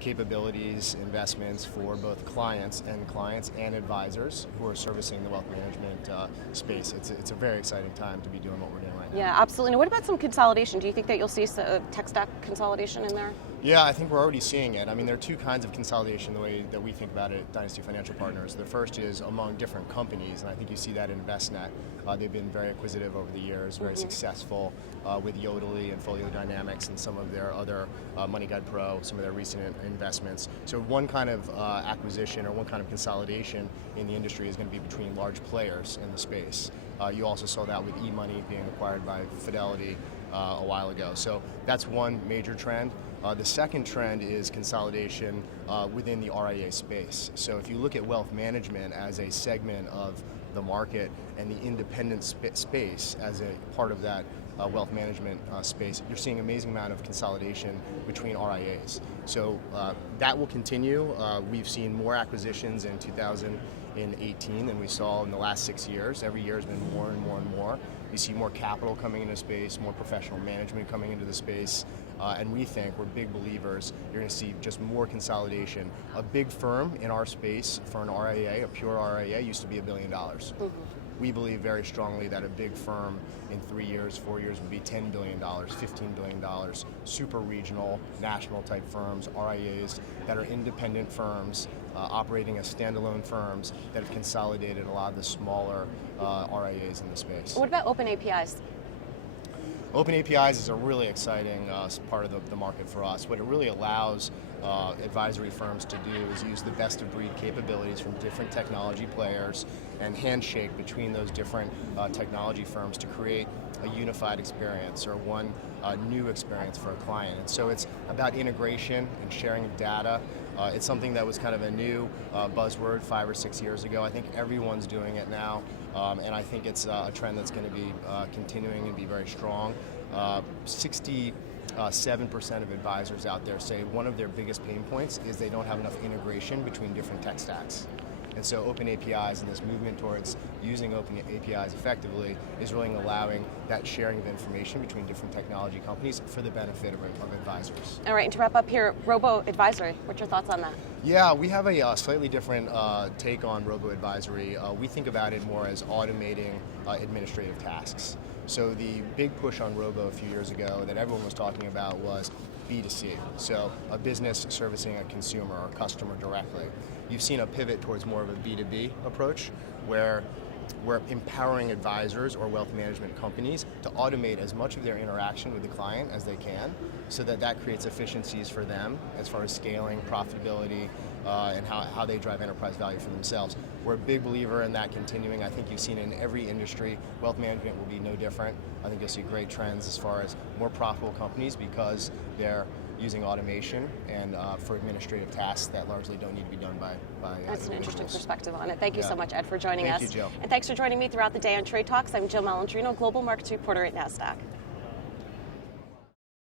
capabilities, investments for both clients and advisors who are servicing the wealth management space. It's a very exciting time to be doing what we're doing right now. Yeah, absolutely. Now, what about some consolidation? Do you think that you'll see tech stack consolidation in there? Yeah, I think we're already seeing it. I mean, there are two kinds of consolidation the way that we think about it at Dynasty Financial Partners. The first is among different companies, and I think you see that in InvestNet. They've been very acquisitive over the years, very successful with Yodlee and Folio Dynamics and some of their other MoneyGuide Pro, some of their recent investments. So one kind of acquisition or one kind of consolidation in the industry is going to be between large players in the space. You also saw that with eMoney being acquired by Fidelity a while ago. So that's one major trend. The second trend is consolidation within the RIA space. So if you look at wealth management as a segment of the market and the independent space as a part of that wealth management space, you're seeing an amazing amount of consolidation between RIAs. So that will continue. We've seen more acquisitions in 2018 than we saw in the last 6 years. Every year has been more and more and more. You see more capital coming into space, more professional management coming into the space, and we think, we're big believers, you're going to see just more consolidation. A big firm in our space for an RIA, a pure RIA, used to be $1 billion. We believe very strongly that a big firm in 3 years, 4 years would be $10 billion, $15 billion, super regional, national type firms, RIAs that are independent firms, operating as standalone firms that have consolidated a lot of the smaller RIAs in the space. What about open APIs? Open APIs is a really exciting part of the market for us. What it really allows advisory firms to do is use the best of breed capabilities from different technology players and handshake between those different technology firms to create a unified experience or one new experience for a client. And so it's about integration and sharing of data. It's something that was kind of a new buzzword 5 or 6 years ago. I think everyone's doing it now, and I think it's a trend that's going to be continuing and be very strong. 67% of advisors out there say one of their biggest pain points is they don't have enough integration between different tech stacks. And so open APIs and this movement towards using open APIs effectively is really allowing that sharing of information between different technology companies for the benefit of advisors. All right, and to wrap up here, robo-advisory, what's your thoughts on that? Yeah, we have a slightly different take on robo-advisory. We think about it more as automating administrative tasks. So the big push on robo a few years ago that everyone was talking about was B2C, so a business servicing a consumer or customer directly. You've seen a pivot towards more of a B2B approach where we're empowering advisors or wealth management companies to automate as much of their interaction with the client as they can so that creates efficiencies for them as far as scaling, profitability, and how they drive enterprise value for themselves. We're a big believer in that continuing. I think you've seen in every industry, wealth management will be no different. I think you'll see great trends as far as more profitable companies because they're using automation and for administrative tasks that largely don't need to be done by That's an interesting perspective on it. Thank you so much, Ed, for joining us. Thank you, Jill. And thanks for joining me throughout the day on Trade Talks. I'm Jill Malandrino, Global Markets Reporter at Nasdaq.